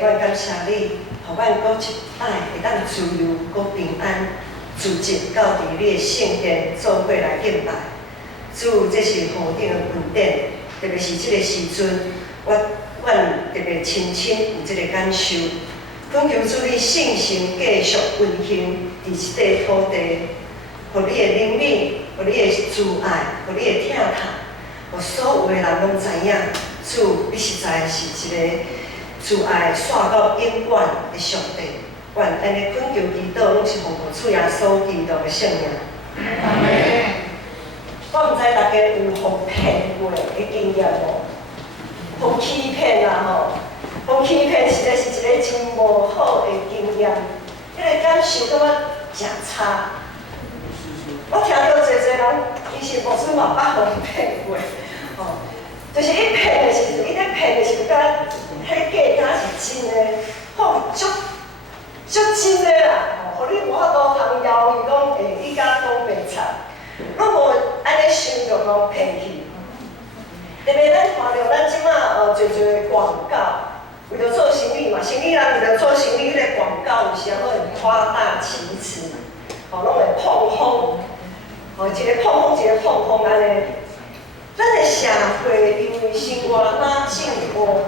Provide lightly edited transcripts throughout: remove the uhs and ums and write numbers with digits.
阮感谢你，互阮搁一摆会当自由、搁平安、自节到伫你的圣殿做伙来敬拜。主，这是何等的恩典，特别是即个时阵，阮特别深深有即个感受。恳求主你圣神继续运行伫即块土地，互你的灵力，互你的慈爱，互你的疼痛，互所有的人拢知影，主你实在是一个慈爱线到永远的上帝。愿安尼恳求祈祷，拢是奉主耶稣基督的圣名。我毋知大家有互骗过的经验无？互欺骗啊吼！互欺骗实在是一个真无好的经验，迄个感受感觉真差。我听到侪人，伊是无算嘛捌互骗过，吼，就是伊骗的时阵，伊咧骗的时阵，甲迄假敢是真的，吼，足真的啦，吼，互你无法度通犹豫讲，伊敢讲白贼，我无安尼想着讲骗去。特别咱看到咱即马侪广告。为着做生意嘛，生意人为着做生意，迄个广告有时候会夸大其词，吼，拢会碰风，吼，一个碰风，一个碰风安尼。咱的社会因为生活哪进步，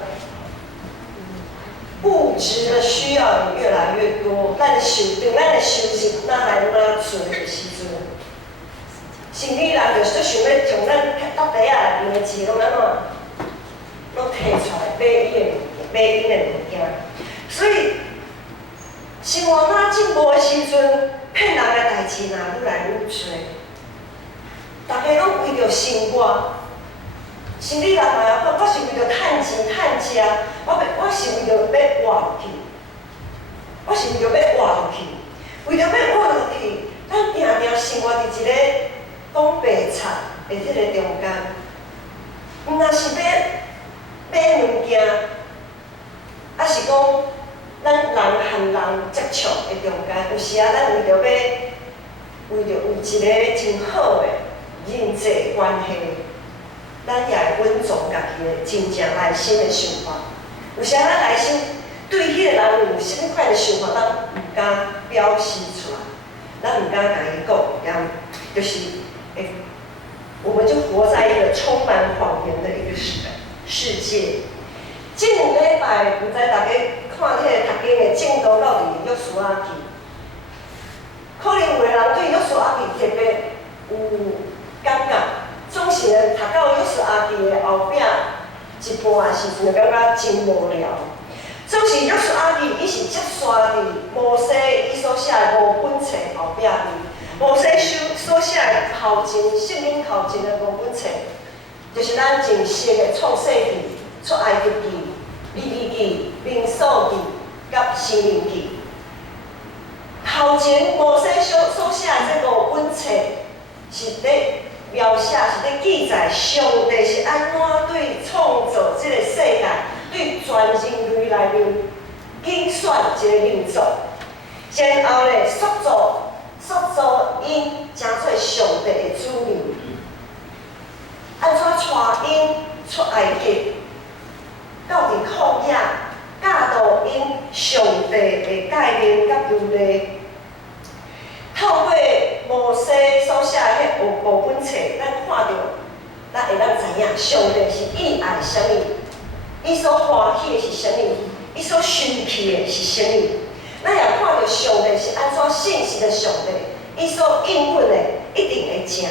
物质的需要也越来越多，咱的收入哪来哪做的时阵，生意人就是想要从咱搭底下内面的钱拢安怎，拢摕出来买因的物件，所以生活哪进步的时阵，骗人的代志若愈来愈多。大家拢为着生活，生理人嘛讲，我是为着趁钱趁食，我是为着要活落去，我是为着要活落去，为着要活落去，咱定定生活伫一个讲白贼的即个中间，若是要买物件。啊是讲，咱人和人接触的中间，有时咱为着有一个真好的人际关系，咱也会稳重家己的真正内心的想法。有时咱内心对迄个人有甚物款的想法，咱毋敢表示出来，咱毋敢甲伊讲，就是我们就活在一个充满谎言的一个世界。即2礼拜，毋知大家看迄个读经的进度到伫约书亚记，可能有个人对约书亚记特别有感觉，总是咧读到约书亚记的后壁一半的时阵，就感觉真无聊。总是约书亚记，伊是接续伫摩西伊所写的5本册后壁哩，摩西所写的头前圣经头前的5本册，就是咱真熟的创世记。出埃及记、利未记、民数记、甲申命记，头前摩西所写的这5本册，是咧描写，是咧记载上帝是安怎对创造这个世界，对全人类来面竞选一个民族，然后咧塑造因成做上帝的子民，安怎带因出埃及。到伫旷野教导因上帝的概念甲律例，透过摩西所写的迄5本册，咱看到，咱会当知影上帝是意爱啥物，伊所欢喜的是啥物，伊所生气的是啥物。咱也看到上帝是安怎信实的上帝，伊所应允的一定会成。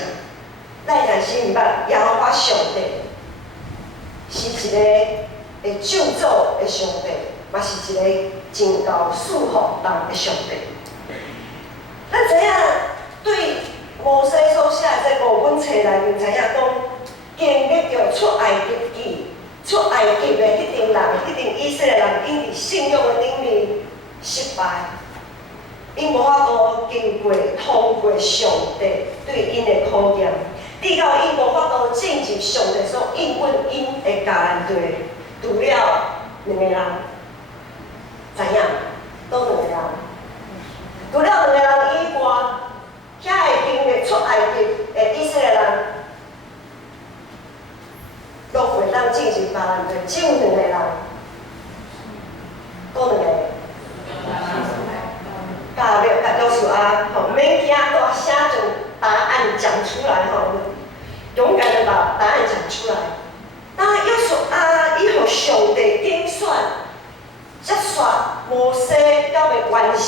咱若是毋捌耶和华上帝，是一个会救助的上帝，嘛是一个真够赐福人的上帝。咱知影对摩西所写的这5本册内面，知影讲经历着出埃及记、出埃及的迄群人，迄群以色列人，因伫信仰的顶面失败，因无法度经过通过上帝对因的考验，直到因无法度进入上帝所应允因的迦南地。除了2个人，知影？倒2个人？除了2个人以外，遐会经历出埃及的以色列人，都袂当进入迦南地，只有2个人。倒吧，免惊大声将答案讲出来，勇敢的把答案讲出来。当约束伊互上帝点选，接续摩西到要完成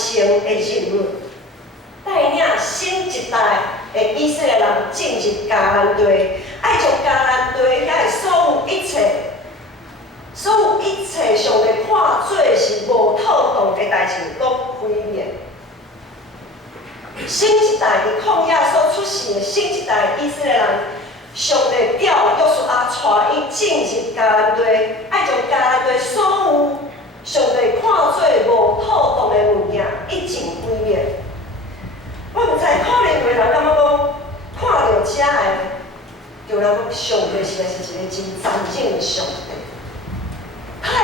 的任务，带领新一代的以色列人进入迦南地，爱将迦南地遐的所有一切上帝看做是无妥当的代志，拢毁灭。新一代伫旷野所出世的新一代以色列人，上帝调约书亚带伊进入迦南地，爱将迦南地所有上帝看做无妥当的物件，一尽毁灭。我毋知可能有人感觉讲，看到遮的，就人讲上帝实在是一个真残忍的上帝。他会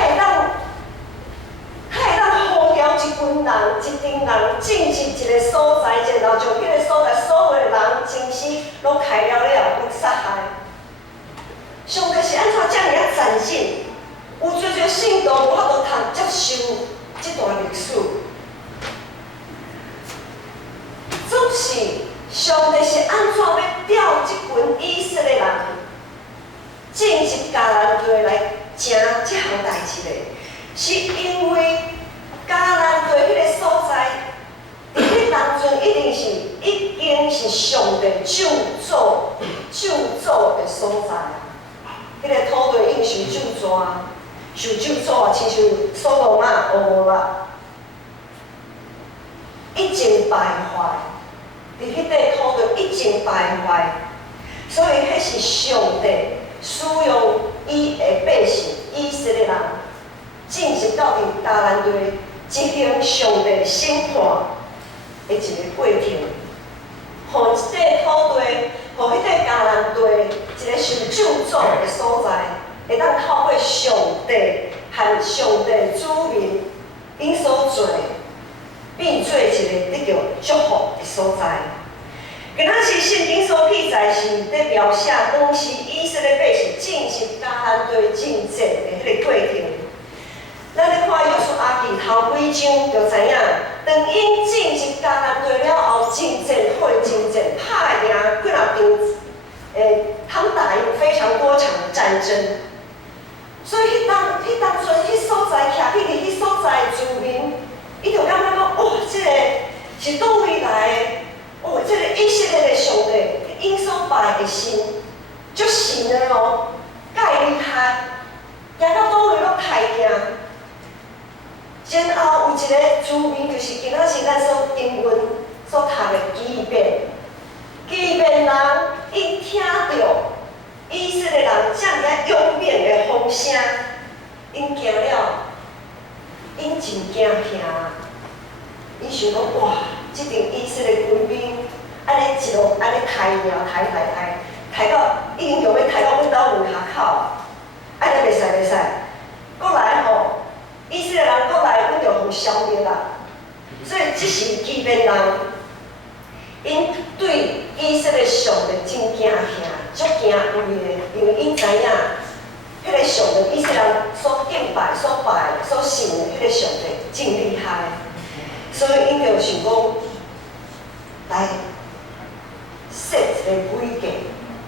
当呼召一群人、一群人进入一个所在，然后将迄个所在所有的人、真死拢开了，拢杀害。上帝是安怎遮尔啊残忍？有侪信徒无法度通接受这段历史。总是上帝是安怎要调这群以色列人进入迦南地来？成这项代志的，是因为迦南地迄个所在，伫迄当阵已经是上帝救赎的所在。迄个土地已经受咒诅，受咒诅啊，亲像所罗马、蛾摩拉，已经败坏。伫迄块土地已经败坏，所以迄是上帝使用伊的百姓以色列人进入到伫迦南地，执行上帝审判的一个过程。互即块土地，互迄块迦南地一个受咒诅的所在，会当透过上帝和上帝子民因所做，变做一个得到祝福的所在。今仔日圣经所记载是在描写当时以色列百姓进入迦南地征战的迄个过程。咱咧看约书亚记头几章就知影，当因进入迦南地了后，征战拍赢几啊场，他们打赢非常多场的战争。所以迄当阵迄所在徛起伫迄所在的居民，伊就感觉讲，哇，这个是倒位来的？哦，这个以色列的上帝因所拜的神，足神的哦，介厉害，行到倒位拢太赢。然后有一个居民，就是今仔日咱所英文所读的基遍人，因听到以色列人这样勇猛的风声，因惊了，因真惊因想讲哇！即阵以色列军兵安尼一路安尼抬到已经用要抬到阮兜门口，安尼袂使。国来吼，以色列人国来，阮就互消灭啦。所以即是基遍人，因对以色列上帝真惊足惊畏的，因为因知影，迄个上帝以色列人所敬拜、所拜、所信的迄个上帝真厉害。所以，因就想讲，来设一个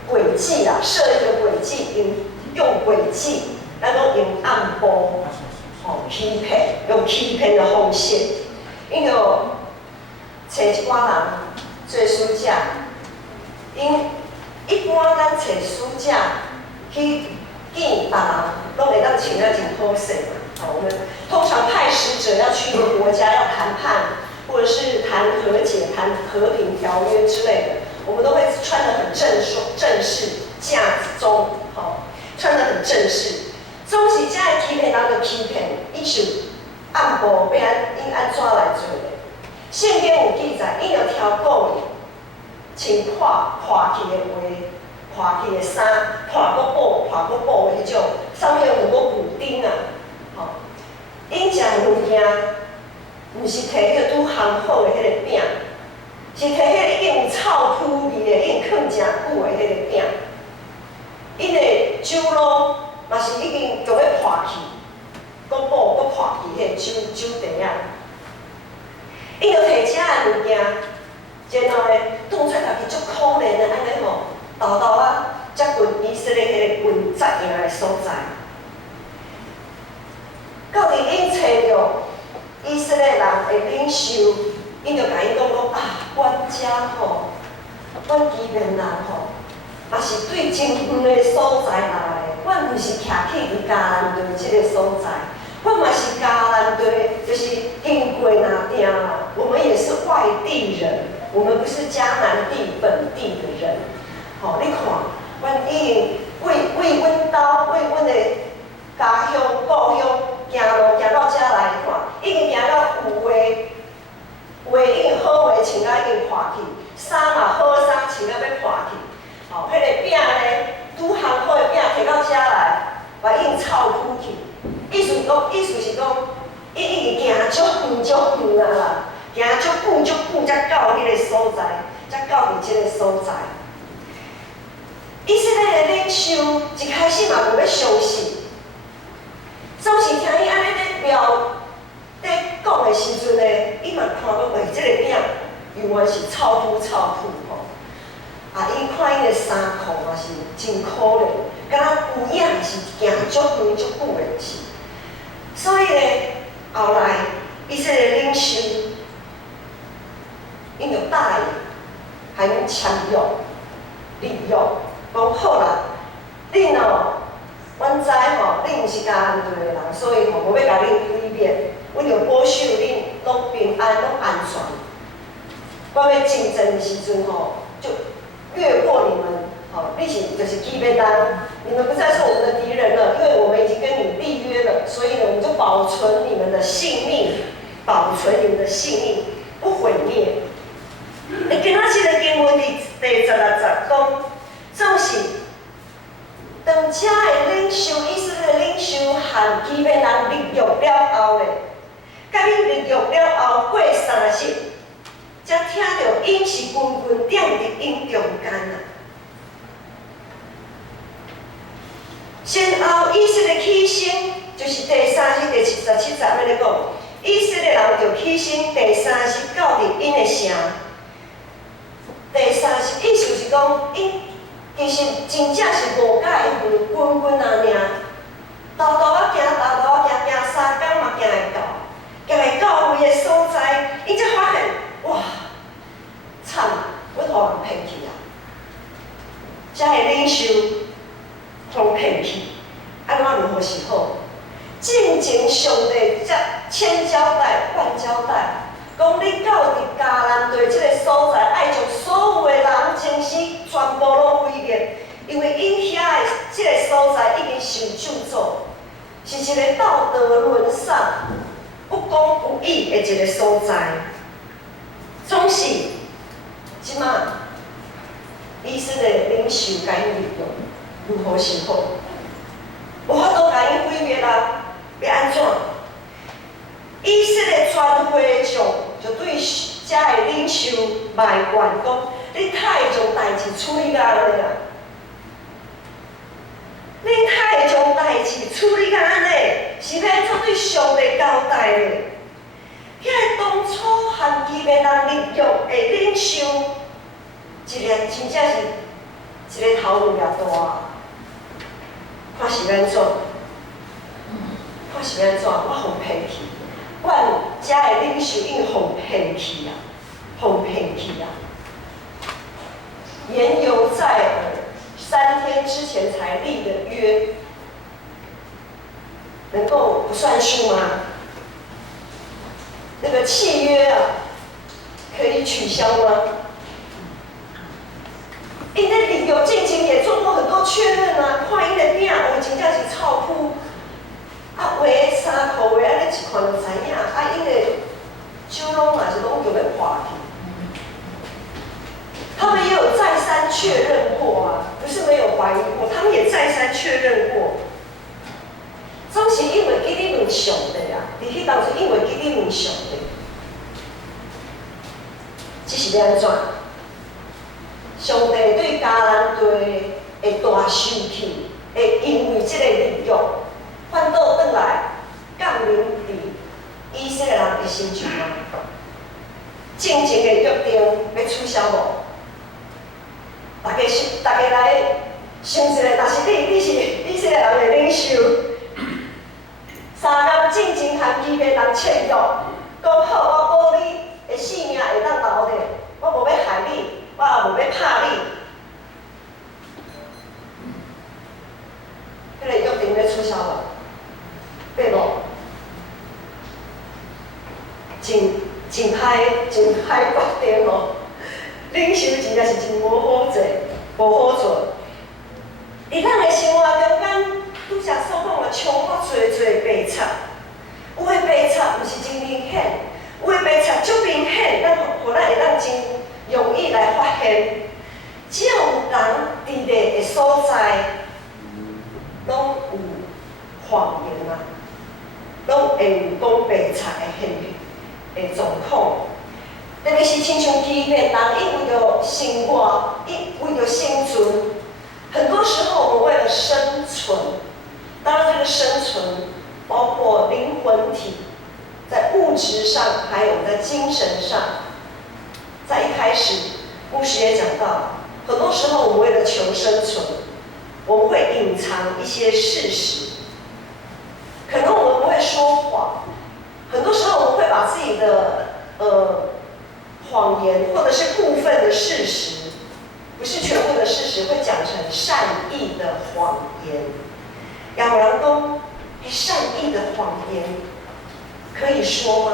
轨迹啦，设一个轨迹，用轨迹，咱讲用暗部，欺骗，用欺骗的方式，因就找一寡人做使者，因一般咱找使者去见别人，拢会当请得真好势嘛。我们通常派使者要去一个国家要谈判，或者是谈和解、谈和平条约之类的，我们都会穿得很正式，架子中，穿得很正式。总是这样欺骗人就欺骗，伊就暗部要因安怎来做的？圣经有记载，伊就挑讲穿破去的话、破去的衫、破个布的迄种，上面有很多补丁啊。因食的物件，毋是摕迄个拄烘好的迄个饼，是摕迄个已经有臭扑味的、已经放诚久的迄个饼。因的酒炉嘛是已经就要破去，个布破去迄个酒底啊。因就摕遮的物件，然后咧，当初家己足可怜的安尼吼，豆豆啊，才进以色列迄个军扎营的所在。到伫因找着以色列人的领袖，因就甲伊讲啊，阮遮吼，阮基遍人吼，嘛是对真远的所在来的，阮毋是徛起伫迦南地即个所在。 我嘛是迦南地，就是经过那地啦。我们也是外地人，我们不是迦南地本地的人。吼、你看，阮已经为阮兜，为阮的家乡、故乡行路行到遮来看，已经行到有已经好话穿到已经破去，衫嘛好衫穿到要破去。吼、迄个饼咧，拄烘好的饼摕到遮来，嘛已经臭枯去。 意思是讲，伊已经行足远啊啦，行足久才到迄个所在，才到伫即个所在。以色列的领袖一开始嘛无要相信，总是听伊安尼咧讲的时阵咧，伊嘛看讲，喂，即个饼永远是臭腐吼。啊，伊看伊的衫裤嘛是真可怜，敢若有影是行足远久的是。 所以咧，后来以色列领袖，因就答应，还用签约、立约，讲好啦，恁哦，阮知吼，恁毋是迦南地的人，所以吼，无要甲恁毁灭，阮就保守恁拢平安、拢安全。我要竞争的时阵吼，就越过你们。 好，你就是基本单，你们不再是我们的敌人了，因为我们已经跟你立约了，所以呢，我们就保存你们的性命，保存你们的性命，不毁灭。你今仔日的经文第16节讲，总是当遮的领袖，以色列的领袖和基本人立约了后咧，甲伊立约了后过30日，才听到因是军踮伫因中间啊。 先后以色列起身，就是第30、第17节安尼讲，以色列人就起身，第30到伫因的城。第30意思是讲，因其实真正是无甲因份军啊尔，豆豆仔行3天嘛行会到，行会到位的所在，伊才发现，哇，惨啊，阮互人骗去啊！遮个领袖。 互骗去，安怎如何是好？进前上帝才千交代万交代，讲你到伫迦南地即个所在，爱将所有的人情绪全部拢毁灭，因为因遐的即个所在已经受咒诅，是一个道德沦丧、不公不义的一个所在。总是，即马以色列领袖甲因立约。 如何是好？无法度甲因毁灭啦，要安怎？以色列全会众就对遮个领袖埋怨讲：你太将代志处理甲安尼啦！你太将代志处理甲安尼，是要安怎对上帝交代咧？遐个当初和基遍人立约的领袖，一个真正是一个头路掠大。 看是安怎？看是安怎？我互骗去，阮遮的领袖已互骗去啊，互骗去啊！言犹在耳，3天之前才立的约，能够不算数吗？那个契约啊，可以取消吗？ 因在旅游进前也做过很多确认啊，看因的饼，真正是臭腐，啊，画衫裤的安尼一看就知影，啊，因的手拢嘛是拢叫要破去。他们也有再三确认过啊，不是没有怀疑过，他们也再三确认过。总是因为记你问上帝啊，伫迄当时因为记你问上帝，这是要安怎？ 上帝对迦南地的大受气，会因为这个立约，反倒转来降临伫以色列人的心上啊！进前的约定要取消无？大家来想一下，若是你是个人的领袖，3工进前和其他人签约，讲好我保你的性命会当留着，我无要害你，我也无要拍你。迄个约定要取消无？对无？真歹决定哦！领袖真正是真无好做，无好做。伫咱的生活中间，拄则所讲的充满侪白贼，有的白贼毋是真明显，有的白贼足明显，互咱会当真容易来发现。只要有人伫个的所在，拢有谎言啊，拢会有讲白贼的现象。的状况，特别是亲像欺骗人，因为着生活，为着生存，很多时候我们为了生存，当然这个生存包括灵魂体，在物质上，还有在精神上。在一开始，牧师也讲到，很多时候我们为了求生存，我们会隐藏一些事实，可能我们不会说谎。很多时候，我们会把自己的谎言，或者是部分的事实，不是全部的事实，会讲成善意的谎言。有人讲，善意的谎言可以说吗？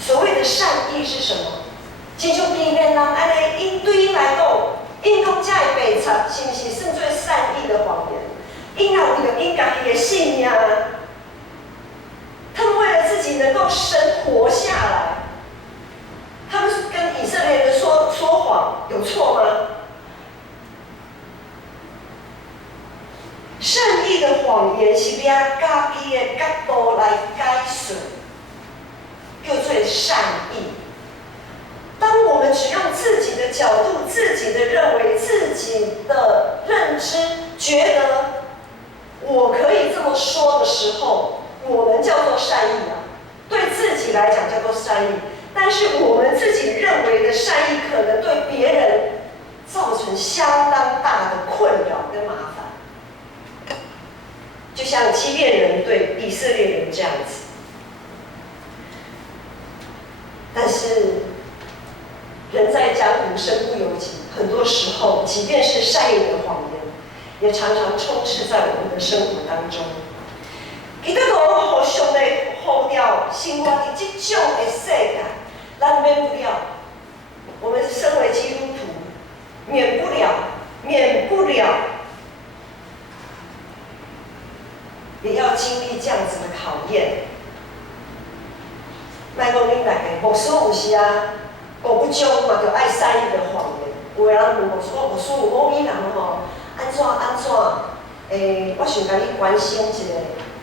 所谓的善意是什么？亲像欺骗人安尼，因对因来讲，因讲这的白贼，是不是算作善意的谎言？因也为了因家己的性命。他们为了自己能够生活下来，他们是跟以色列人说谎，有错吗？善意的谎言是要家己的角度来解释，叫做善意。当我们只用自己的角度、自己的认为、自己的认知，觉得我可以这么说的时候，我们叫做善意啊，对自己来讲叫做善意，但是我们自己认为的善意，可能对别人造成相当大的困扰跟麻烦。就像欺骗人对以色列人这样子，但是人在江湖身不由己，很多时候，即便是善意的谎言，也常常充斥在我们的生活当中。基督徒互相的呼召，生活在这种的世界，咱免不了。我们身为基督徒，免不了，也要经历这样子的考验。莫讲恁大家，牧师有时啊，五不钟嘛，就爱善意的谎言。有的人问牧师讲，牧师有某伊人吼，安怎？我想甲你关心一下。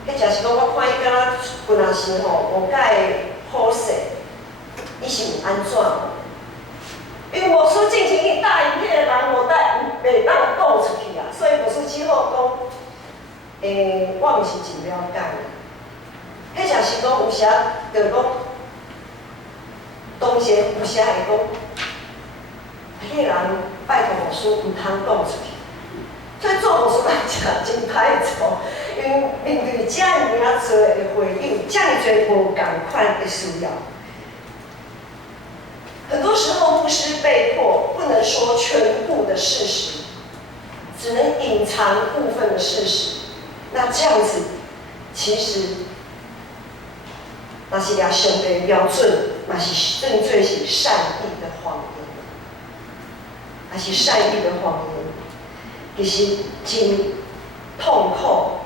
迄真是讲，我看伊敢若本来是吼无介好势，伊是有安怎？因为牧师进前去答应迄个人袂当讲出去啊，所以牧师只好讲，我毋是真了解。迄真是讲有时就讲，当时有时会讲，迄个人拜托牧师毋通讲出去。所以做牧师来讲真歹做，因为面对这样多的回应，这样多无同款的需要，很多时候牧师被迫不能说全部的事实，只能隐藏部分的事实。那这样子，其实那是俩上帝标准，那是正最是善意的谎言，那是善意的谎言。其实真痛苦，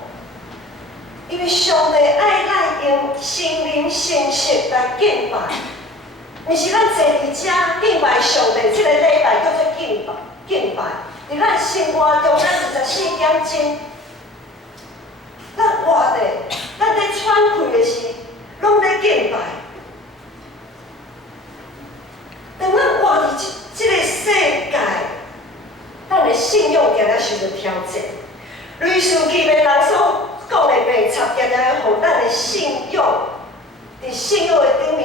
因为上帝爱咱用心灵信息来敬拜，毋是咱坐伫遮敬拜上帝，这个礼拜叫做敬拜。伫咱生活中，咱24点钟，咱活的，咱在喘气的时，拢在敬拜。当咱活伫这个世界，咱的信用常常受到挑战，类似欺骗人所讲的白贼，常常互咱的信用，伫信用的顶面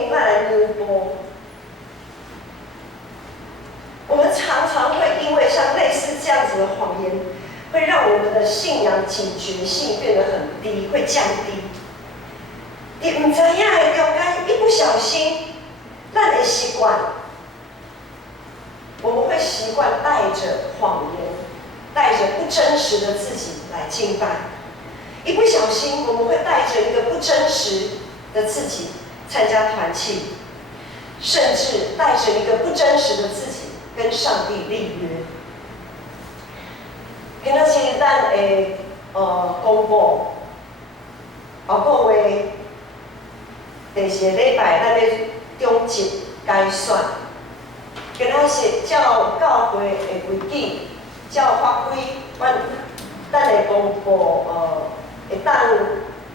信仰警觉性变得很低，会降低。你唔知影的中间，一不小心，咱的习惯，我们会习惯带着谎言，带着不真实的自己来敬拜。一不小心，我们会带着一个不真实的自己参加团契，甚至带着一个不真实的自己跟上帝立约。今仔日咱会公布后个月第4个礼拜，咱要中级改选。今仔日照教会的规矩，照法规，咱会公布会当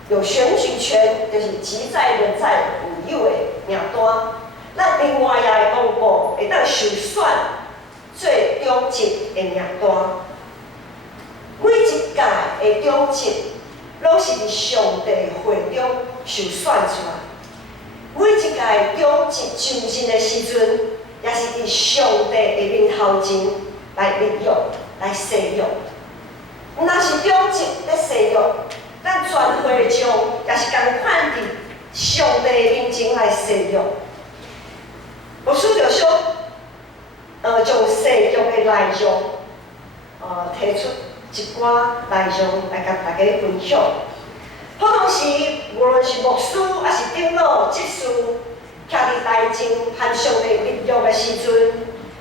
有选举权，就是即在人在有有的名单。咱另外也会公布会当受选最中级的名单。每一届的中级，拢是伫上帝会中受选出来。每一届中级就任的时阵，也是伫上帝的面头前来立约、来誓约。若是中级咧誓约，咱全会众也是共款伫上帝的面前来誓约。牧师就说，将誓约的内容，提出一寡内容来甲大家分享。好多时，无论是牧师还是长老、执事，徛伫台前和上帝立约的时阵，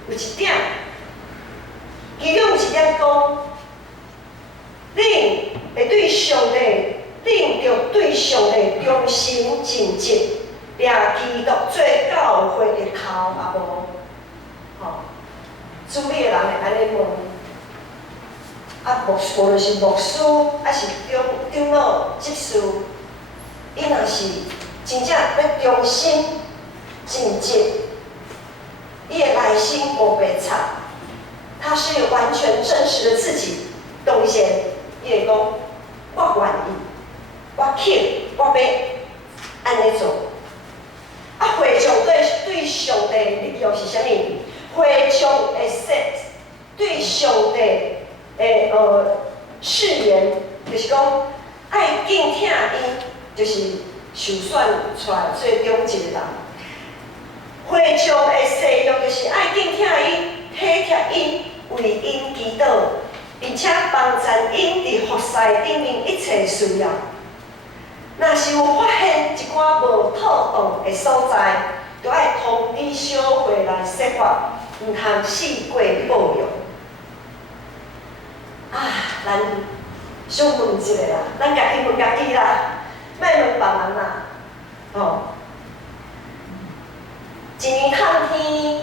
有一点，其中有一点讲，恁会对上帝，恁着对上帝忠心尽职，掠基督做教会的头啊无？主理的人会安尼问。无论是牧师，还是长老、执事，伊若是真正要忠心尽职，伊的内心无白插，他是有完全真实的自己贡献。伊会讲，我愿意，我肯，我要安尼做。会众对上帝的立约是啥物？会众会说对上帝。誓言就是讲爱敬听伊，就是受选出来做中级的人。会众的誓约就是爱敬听伊、体贴伊、为因祈祷，并且帮赞因伫服侍顶面一切需要。若是有发现一寡无妥当的所在，就爱通知小会来说法，唔通四过保佑。咱想问一下啦，咱家己问家己啦，莫问别人啦。一年探天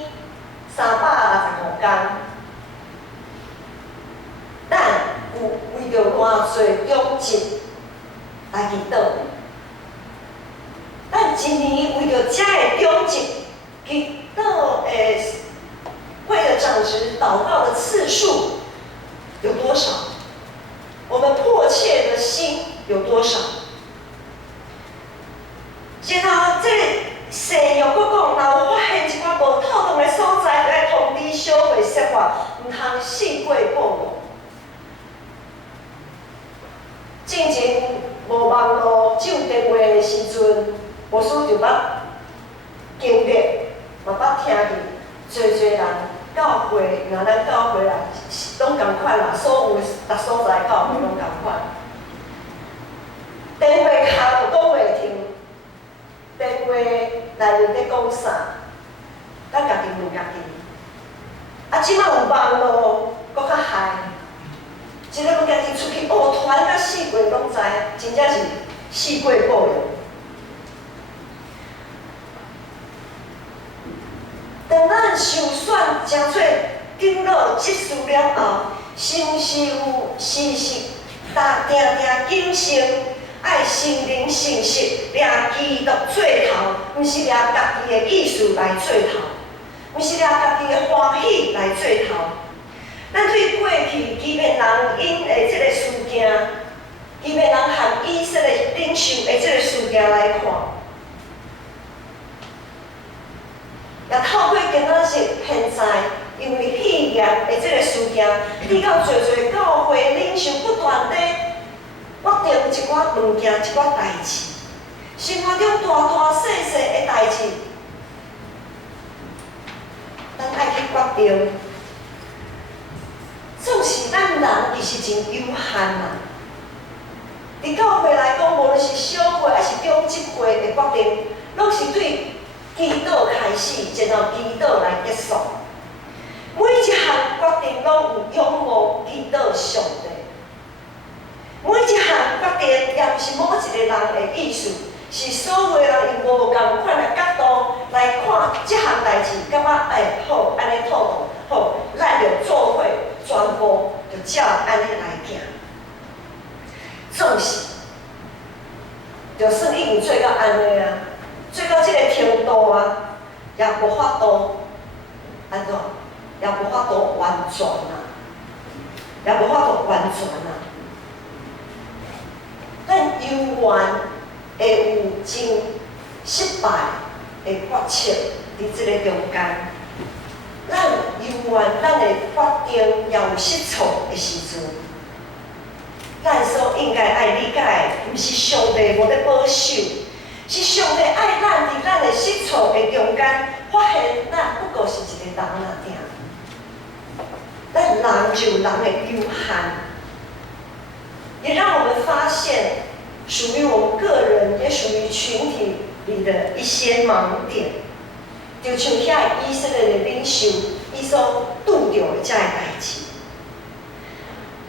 365天，咱有为着偌侪中级来祈祷。咱一年为着遮个中级祈祷为了长职祷告的次数有多少？我们迫切的心有多少？然后这誓约佫讲，若有发现一寡无妥当的所在，就要通知小会说法，唔通四过保护。之前无网络只有电话的时阵，牧师就捌经历，嘛捌听见侪人。教会，若咱教会啦，拢共款啦，所有逐所在教会拢共款。电话卡就讲袂停，电话内面咧讲啥，咱家己问家己。即摆有网络，搁较害，一个讲家己出去学团甲四过拢知，真正是四过保佑。当咱受选真做长老执事了后，是毋是有时时定定谨慎，爱心灵信息，掠基督做头，毋是掠家己的意思来做头，毋是掠家己的欢喜来做头。咱对过去基遍人因的这个事件，基遍人和以色列领袖的这个事件来看。也透过今仔日现在，因为戏业的这个事件，你到做教会领袖不断地决定一寡物件、一寡代志，生活中大大小小的代志，咱爱去决定。总是咱人其实真有限啊。伫教会来讲，无论是小会还是中级会的决定，拢是对祈祷开始，然后祈祷来结束。每一项决定拢有拥护祈祷上帝。每一项决定也毋是某一个人的意思，是所有人用无共款的角度来看这项代志，感觉好，安尼妥当，好，咱就做伙全部就照安尼来行。总是，就算已经做到安尼啊，做到这个程度啊，也无法度安怎，也无法度完全啊，也无法度完全啊。咱永远会有真失败的决策伫这个中间，咱永远咱的决定也有失错的时阵。咱所应该爱理解，毋是上帝无咧保守，是上帝爱咱伫咱的失错的中间，发现咱不过是一个人而已。咱人就人的有限，也让我们发现属于我们个人，也属于群体里的一些盲点。就像遐以色列的领袖，伊所拄着的遮个代志。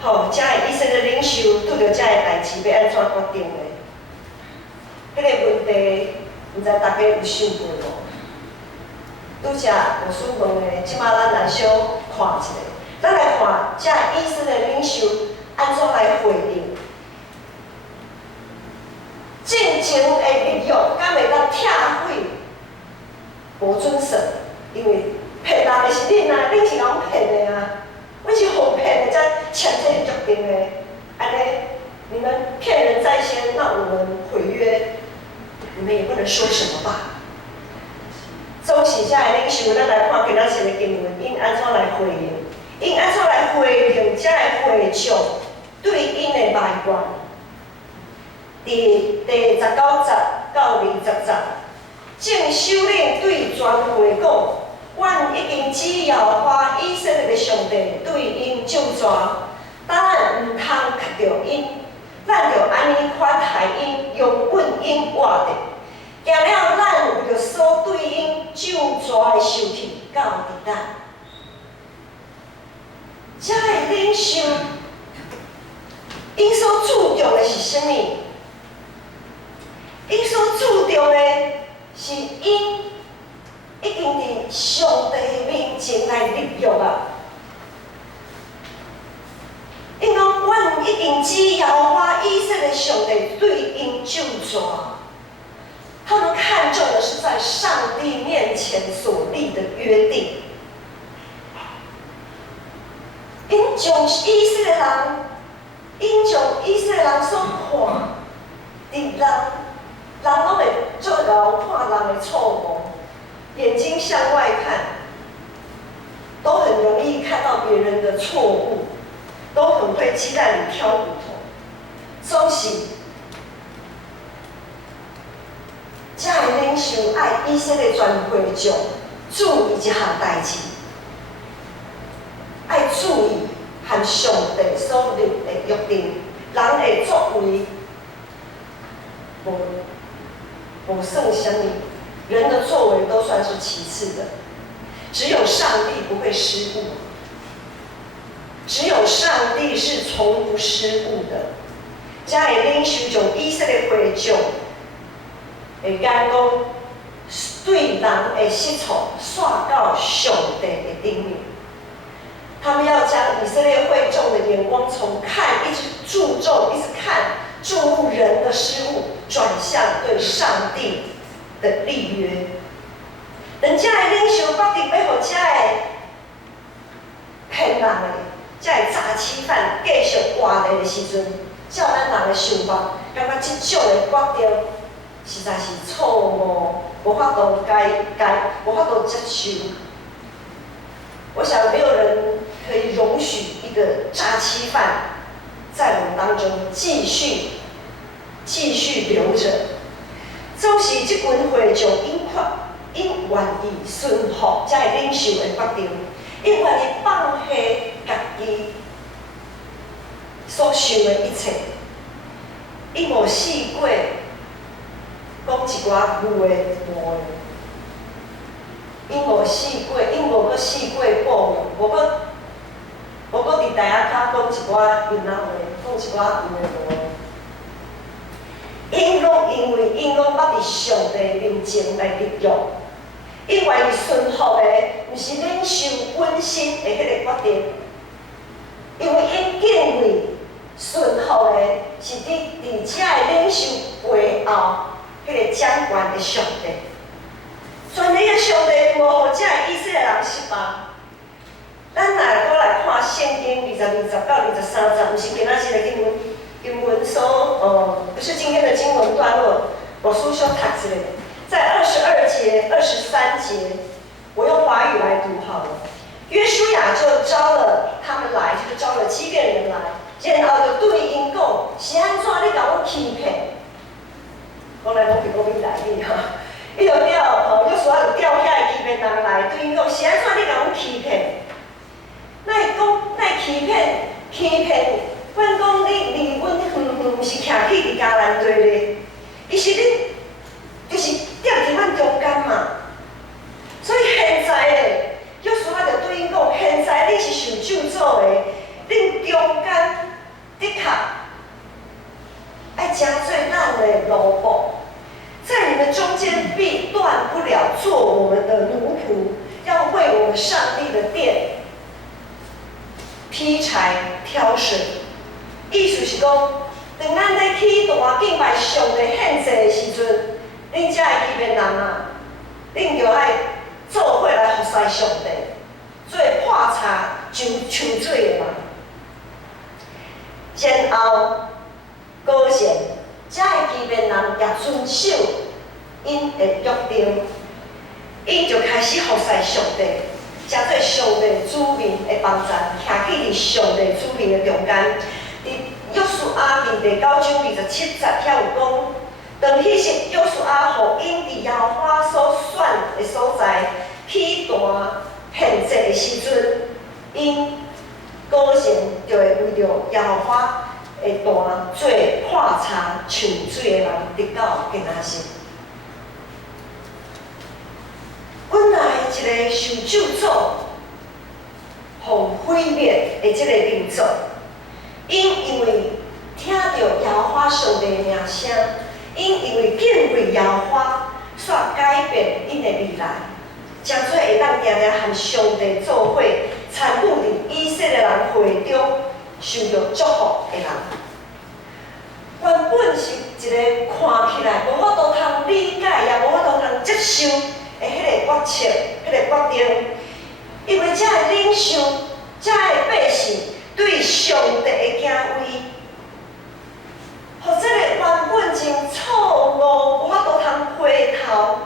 吼，遮个以色列领袖拄着遮个代志，要安怎决定的？迄个问题，毋知大家有想过无？拄则牧师问的，即摆咱来小看一下，咱来看遮个以色列领袖安怎来回应。战争的力量敢会当拆毁无准绳？因为骗人的是恁啊，恁是人骗的啊。阮是互骗的，才签这个约定的。安尼，你们骗人在先，那我们毁约，你们也不能说什么吧？总是遮个领袖，咱来看今仔日的经文，因安怎来回应？因安怎来回应遮个会众对因的埋怨？伫第19节到20节，正首领对全会讲。阮已经指摇花以色列的上帝对因救助，咱毋通克着因，咱着安尼款待因，用稳因活着，行了咱为着所对因救助的受气到伫咱。遮个领袖，因所注重的是啥物？因所注重的是因。已经伫上帝面前来立约啊！因讲，阮已经指摇花以色列上帝对因救助，他们看重的是在上帝面前所立的约定。因将以色列人，因将以色列人所看，伫人拢会做牢看人的错误。眼睛向外看，都很容易看到别人的错误，都很会鸡蛋里挑骨头。总是，遮个领袖爱以色列全会众注意一项代志，爱注意和上帝所立的约定，人的作为无算啥物。人的作为都算是其次的，只有上帝不会失误，只有上帝是从不失误的。遮个领袖从以色列会众会讲讲，对人的失错甩到上帝的顶面。他们要将以色列会众的眼光从看一直注重，一直看注目人的失误，转向对上帝的立约，等遮个领袖决定要互遮个骗人的、遮个诈欺犯继续活下的时阵，照咱人的想法，感觉即种的决定实在是错误，无法度无法度接受。我想没有人可以容许一个诈欺犯在我们当中继续留着。总是这群会众因愿意顺服才会领袖的决定，因愿意放下家己所想的一切，因无试过讲一寡有诶无诶，因无试过，因无搁试过报应，无搁伫台仔骹讲一寡冤枉话，讲一寡有诶无诶。因拢捌伫上帝面前来立约，因愿意顺服的，毋是领袖本身的迄个决定，因为因敬畏顺服的，是伫遮的领袖背后，迄个掌权的上帝。全能的上帝无互遮的以色列人失望。咱若搁来看圣经22到23章，毋是今仔日的经文所不是今天的经文段落，我书修读一下，在22节、23节，我用华语来读好了。约书亚就招了他们来，就是招了7个人来，然后就对因讲：是安怎你甲我欺骗？讲来讲去讲闽台语哈，伊就约书亚就调遐欺骗人来，对因讲：是安怎你甲我欺骗？那欺骗？阮讲你离阮毋是徛起伫家人地咧，伊是你就是踮伫阮中间嘛。所以现在咧，约书亚就对因讲：现在你是受咒诅的，恁中间的确爱加做咱的奴仆，在你们中间必断不了做我们的奴仆，要为我们上帝的殿劈柴挑水。意思是讲，当咱咧去大敬拜上帝献祭的时阵，恁遮的欺骗人啊，恁就爱做伙来服侍上帝，做破柴抽水的人。然后，果然，遮的欺骗人也遵守因的约定，因就开始服侍上帝，食做上帝子民的帮站，徛起伫上帝子民的中间。伫约书亚第9章27节遐有讲，当迄时约书亚互因伫耶和华所选的所在起大献祭的时阵，因果然就会为着耶和华的大做破柴抢水的人，直到今仔日。本来一个受咒诅、互毁灭的这个民族。因为听到耶和华上帝的名声，因为敬畏耶和华，煞改变因的未来，真做会当定定和上帝做伙，参与伫以色列人会中受到祝福的人。原本是一个看起来无法度通理解，也无法度通接受的迄个决策、迄个决定，因为遮的领袖、遮的百姓。对上帝的敬畏，互这个原本真错误、无法度通回头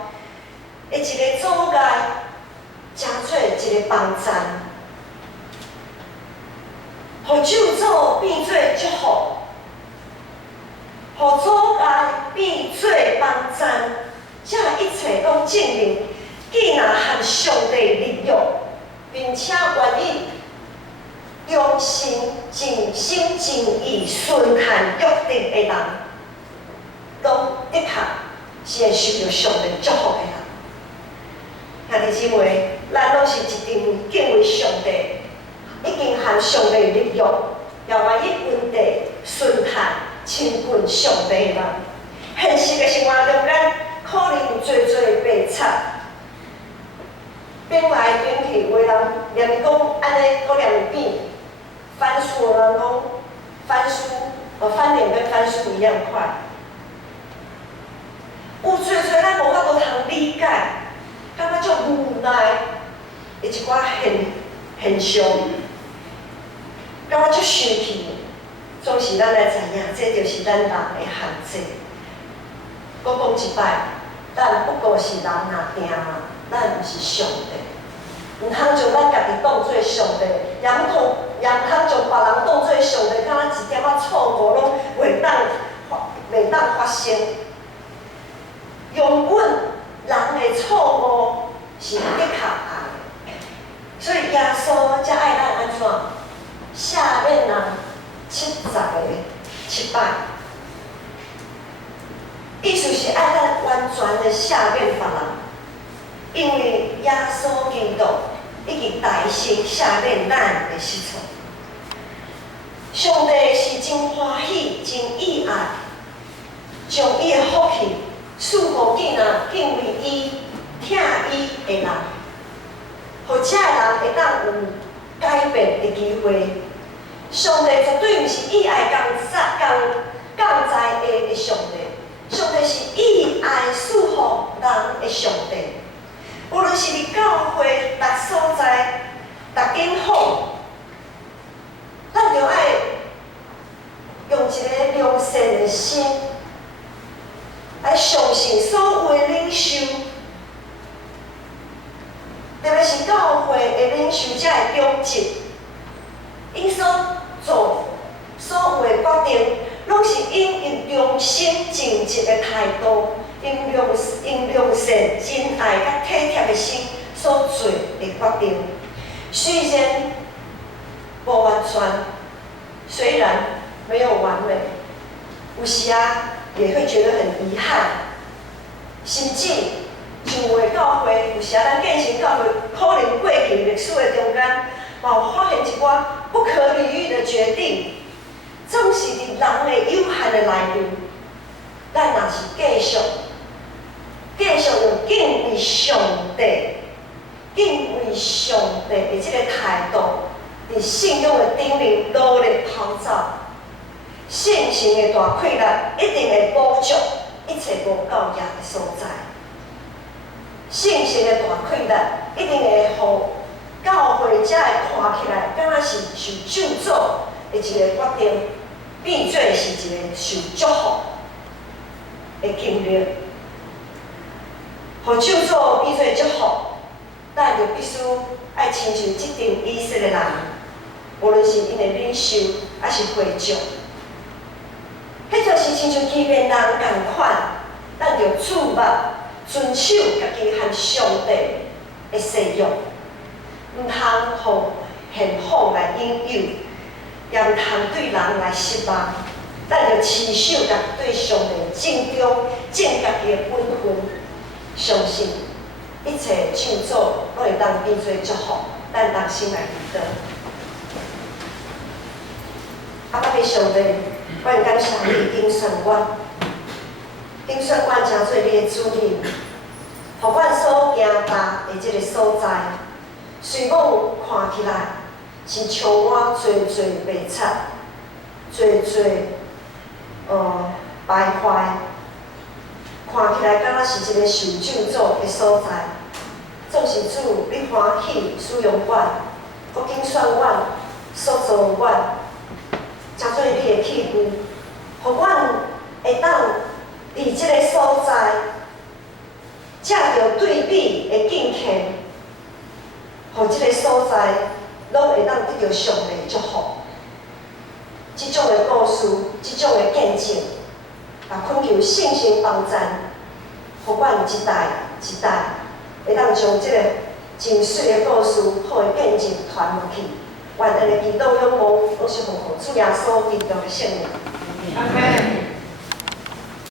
的一个阻碍，成做一个帮站，互咒诅变做祝福，互阻碍变做帮站，这一切拢证明，既然和上帝立约，并且愿意。用心、尽心、尽意顺行约定的人，拢的确是会受到上帝祝福的人。兄弟姊妹，咱拢是一定敬畏上帝，已经和上帝立约，也愿意稳地顺行亲近上帝的人。现实的生活中间，可能有做白贼，变来变去，有的人念讲安尼，搁念变。翻书的人讲，翻脸跟翻书一样快。有做咱无法度通理解，感觉足无奈的一寡现象，感觉足生气。总是咱来知影，这就是咱人的限制。我讲一摆，咱不过是人若定嘛，咱毋是上帝。毋通将咱家己当做上帝，也毋通将别人当做上帝，敢若一点仔错误拢袂当发生。容忍人的错误是的确爱的，所以耶稣才爱咱安怎赦免人70个7摆，意思是爱咱完全的赦免别人，因为耶稣基督已经大身赦免咱的失错。上帝是真欢喜、真意爱，将伊的福气赐予敬畏伊、听伊的人，互遮个人会当有改变的机会。上帝绝对毋是意爱降灾的上帝，上帝是意爱赐福人的上帝。无论是伫教会、逐所在、逐间房，咱着爱用一个良善的心来相信所有的领袖，特别是教会的领袖才会忠直，因所做所有的决定，拢是因良心正直的态度，因良善、真爱甲体贴的心所做的决定。虽然无完全，虽然没有完美，有时也会觉得很遗憾，甚至像有的教会，有时咱建成教会可能过去历史的中间，有发现一寡不可理喻的决定，总是伫人的有限的内面，咱若是继续用敬畏上帝的这个态度，伫信仰的顶面努力跑走。信心的大溃烂一定会补足一切无够赢的所在。信心的大溃烂一定会互教会才会看起来，敢若是受咒诅的一个决定，变做是一个受祝福的经历。互咒诅变做祝福，咱就必须爱亲像即阵以色列人，无论是因的领袖还是会众。迄就是亲像欺骗人共款，咱着注目遵守家己和上帝的誓约，毋通互现况来引诱，也毋通对人来失望。咱着持守甲对上帝正中，尽家己的本分，相信一切咒诅拢会当变做祝福，咱人心来祈祷。阿爸的上帝。我很感谢你拣选我，拣选我成做你的主人，互阮所行踏的这个所在，虽讲看起来是充满侪袂惨，侪败坏，看起来敢若是一个受咒诅的所在，总是主你欢喜使用我，搁拣选我，塑造我。成做你的器具，互阮会当伫即个所在，借着对比的敬虔，互即个所在拢会当得到上帝的祝福。即种的故事，即种的见证，也恳求信心帮赞，互阮一代一代会当将即个真水的故事、好的见证传落去。愿咱的祈祷仰望，拢是奉主耶稣基督的圣名。阿门。